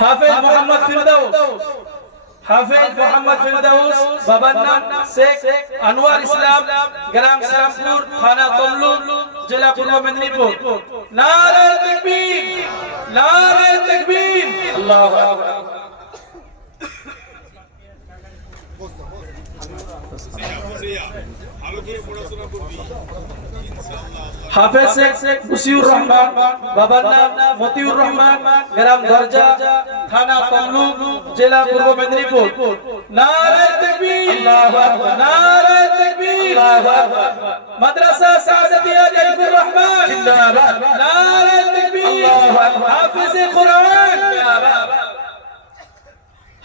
হাফেজ মোহাম্মদ ফিরদাউস, হাফেজ মোহাম্মদ ফিরদাউস, বাবার নাম শেখ আনোয়ার ইসলাম, গ্রাম শ্যামপুর, থানা তমলুক, জেলা পূর্ব মেদিনীপুর। নারে তাকবীর, নারে তাকবীর, আল্লাহু আকবার। হাফেজ শেখ মুসিউর রহমান, বাবার নাম মতিউর রহমান, গ্রাম দরজা, থানা তমলুক, জেলা পূর্ব মেদিনীপুর। নারে তাকবীর, আল্লাহু আকবার, নারে তাকবীর, আল্লাহু আকবার। মাদ্রাসা সাআদাতিয়া জাইফুর রহমান জিন্দাবাদ, নারে তাকবীর, আল্লাহু আকবার। হাফেজ কুরআন,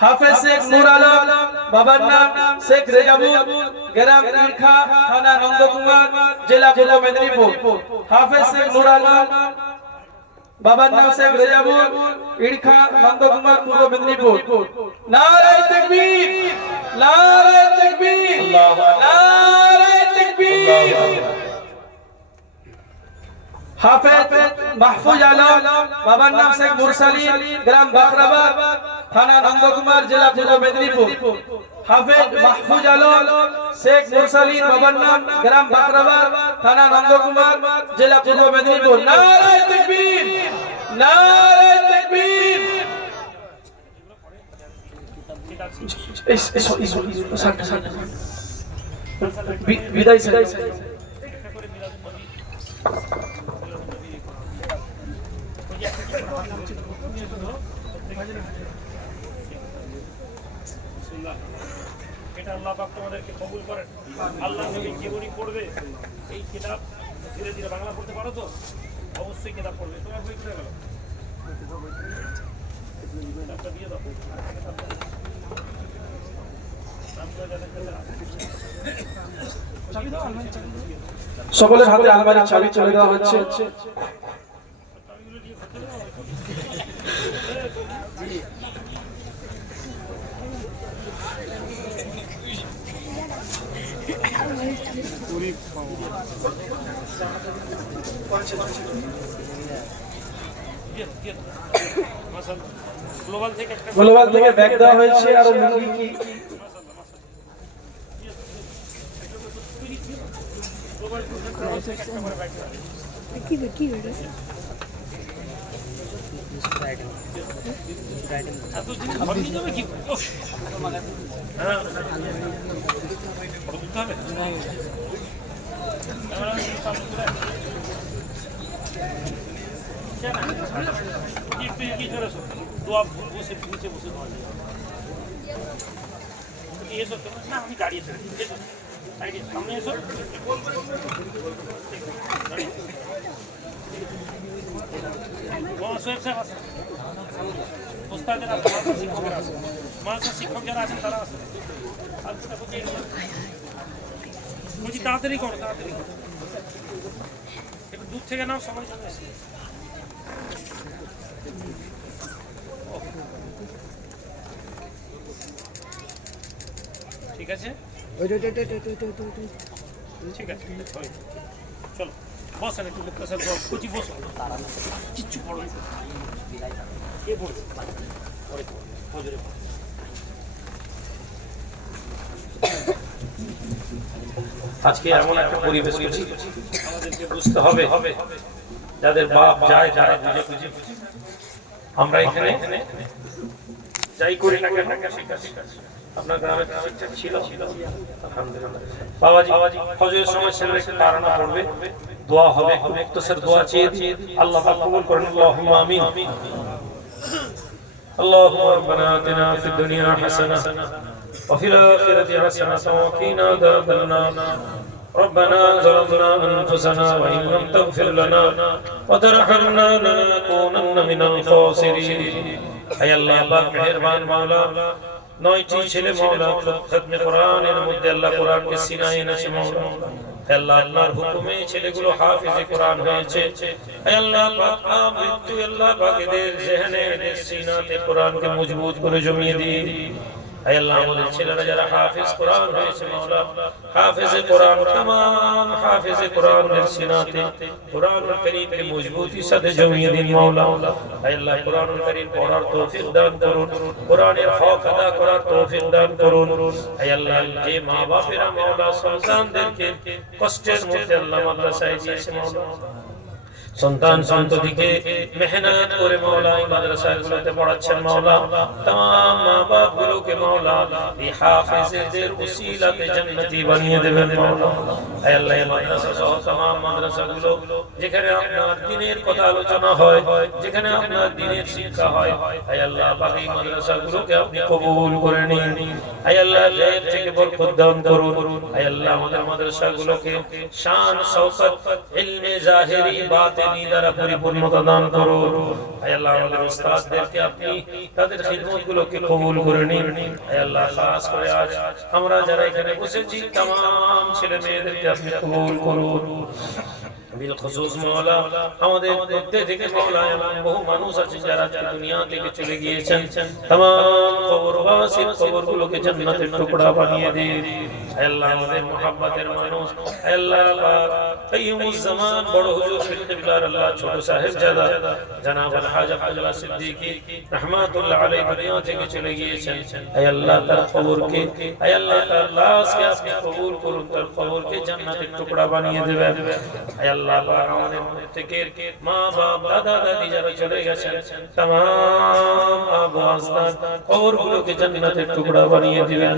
হাফেজ শেখ নূর আলম, বাবার নাম শেখ রেজাবুল, গ্রাম ইরখা, থানা নন্দকুমার, জেলা পূর্ব মেদিনীপুর। হাফেজ শেখ নূর আলম, বাবার নাম শেখ রেজাবুল, ইরখা, নন্দকুমার, পূর্ব মেদিনীপুর। নারে তাকবীর, নারে তাকবীর, নারে তাকবীর। হাফেজ মাহফুজ আলম, বাবার নাম শেখ মুরসালিন, গ্রাম বাখরাবাদ, থানা নন্দকুমার, জেলা পূর্ব মেদিনীপুর। হাফেজ মাহফুজ আলম, শেখ মুরসালিন, বাবার নাম, গ্রাম বাখরাবাদ, থানা নন্দকুমার, জেলা পূর্ব মেদিনীপুর। নারে তাকবীর, নারে তাকবীর। বিদায় স্যার। এটা আল্লাহ পাক তোমাদেরকে কবুল করেন। আল্লাহ নবী জীবনী পড়বে, এই কিতাব ধীরে ধীরে বাংলা পড়তে পারো তো অবশ্যই কিতাব পড়বে। তোমার বই করে গেল কিতাবটা দিয়ে দাও। সকলের হাতে আলমারির চাবি চলে দেওয়া হচ্ছে। গ্লোবাল থেকে ব্যাগ দেওয়া হয়েছে আর লুঙ্গি কি আমি দাঁড়িয়ে সামনে এসো। শিক্ষক যারা আছেন তারা আছে। বলছি তাড়াতাড়ি করো, তাড়াতাড়ি করো, একটু দূর থেকে নাও, সবাই চলে এসে। ঠিক আছে, ঠিক আছে, চলো বসেন একটু কুচি বসো, কিচ্ছু পড়ো কে পড়বে আজকে এমন একটা পরিবেশ করছি আমাদেরকে বুঝতে হবে, যাদের বাপ যায় যারা বুঝে বুঝে আমরা এখানে যাই করি না কেন আপনার গ্রামে ছিল আলহামদুলিল্লাহ। বাবাজি ফজরের সময় ছেলেরা একটু তারানা পড়বে, দোয়া হবে, মুক্তসর দোয়া চেয়ে আল্লাহ পাক কবুল করেন। আল্লাহুম্মা আমিন। আল্লাহুম্মা রাব্বানা আতিনা ফিদ দুনিয়া হাসানাহ ওয়া ফিল আখিরাতি হাসানাহ ওয়া কিনা আযাবান নার। ربنا ظلمنا أنفسنا وإن لم تغفر لنا وترحمنا لنكونن من الخاسرين। أي الله পাক মেহেরবান মাওলা, 9টি ছেলে মাওলা খতমে কোরআনের মধ্যে আল্লাহ কোরআনকে সিনায় এনেছে মাওলা। আল্লাহ আপনার হুকুমে ছেলেগুলো হাফেজে কোরআন হয়েছে। আল্লাহ পাক মৃত্যু আল্লাহ পাক এদের জেহনে এদের সিনাতে কোরআনকে মজবুত করে জমিয়ে দিন। আয় আল্লাহ আমাদের ছেলেরা যারা হাফেজ কোরআন হয়েছে মাওলা, হাফেজে কোরআন तमाम হাফেজে কোরআনের সিনাতে কোরআনুল কারীমকে মজবুতির সাথে জমিয়ে দিন মাওলা। আয় আল্লাহ কোরআনুল কারীম পড়ার তৌফিক দান করুন, কোরআনের হক আদা করার তৌফিক দান করুন। আয় আল্লাহ যে মা বাপেরা মাওলা সন্তানদেরকে কষ্টের মধ্যে আল্লাহ মাদ্রাসায় দিয়েছে মাওলা, সন্তান সন্ততিকে মেহনত করে মাওলা এই মাদ্রাসাগুলোতে পড়াচ্ছেন মাওলা, तमाम মা বাপ গুলোকে মাওলা এই হাফেজদের উসিলাতে জান্নাতি বানিয়ে দেবেন মাওলা। আয় আল্লাহ এই মাদ্রাসা সহ तमाम মাদ্রাসাগুলো যেখানে আপনার দ্বীনের কথা আলোচনা হয়, যেখানে আপনার দ্বীনের শিক্ষা হয়, আয় আল্লাহ বাকি মাদ্রাসাগুলোকে আপনি কবুল করে নিন। আয় আল্লাহ গায়ব থেকে বরকত দান করুন। আয় আল্লাহ আমাদের মাদ্রাসাগুলোকে শান শওকত ইলমে জাহিরি বাতিনি দ্বারা পরিপূর্ণতা দান করুন। আয় আল্লাহ আমাদের উস্তাদদেরকে আপনি তাদের খিদমতগুলোকে কবুল করে নিন। আয় আল্লাহ খাস করে আজ আমরা যারা এখানে বসেছি तमाम ছেলে মেয়েদেরকে আপনি কবুল করুন। বিলখুসুস মাওলা আমাদের মধ্যে থেকে মাওলা এমন বহু মানুষ আছে যারা দুনিয়া থেকে চলে গিয়েছেন, तमाम কবরবাসীর কবরগুলোকে জান্নাতের টুকরা বানিয়ে দিন। হে আল্লাহ আমাদের মুহাব্বতের মানুষ, হে আল্লাহ পাক কাইয়ুমুজ জামান বড় হুজুর কিবলার আল্লাহ ছোট সাহেবজাদা জনাব আলহাজ আব্দুল্লাহ সিদ্দিকী রাহমাতুল্লাহ আলাইহি দুনিয়া থেকে চলে গিয়েছেন। হে আল্লাহ তার কবরকে, হে আল্লাহ তার লাশকে আপনি কবুল করুন, তার কবরকে জান্নাতের টুকরা বানিয়ে দিবেন। হে আল্লাহ পাক আমাদের মধ্যে থেকে মা বাপ দাদা দাদি যারা চলে গেছেন तमाम আবু আজদাদ কবরগুলোকে জান্নাতের টুকরা বানিয়ে দিবেন।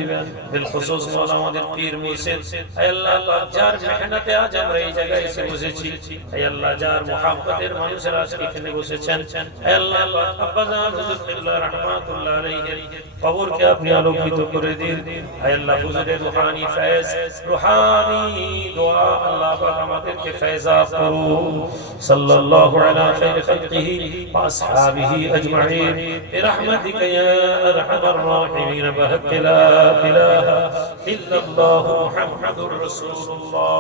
বিলখুসুস মাওলা আমাদের পীর মুর্শিদ, হে আল্লাহ পাক যার মেহনতে আজ আমরা এই জায়গায় এসে বসেছি, হে আল্লাহ যার মুহাব্বতের মানুষেরা আজকে এখানে বসেছেন, হে আল্লাহ পাক আব্বাজান হুজুর কিবলা রাহমাতুল্লাহ আলাইহি কবরকে আপনি আলোকিত করে দিন। হে আল্লাহ হুজুরের রূহানি ফয়েজ, রূহানি দোয়া আল্লাহ পাক আমাদেরকে ফয়জাব করুন। সাল্লাল্লাহু আলা খায়রি খালকিহি ওয়া আসহাবিহি আজমাইন বিরহমাতিকা ইয়া আরহামার রাহিমিন বিহাক্কি লা ইলাহা ইল্লাল্লাহু মুহাম্মাদুর রাসূলুল্লাহ।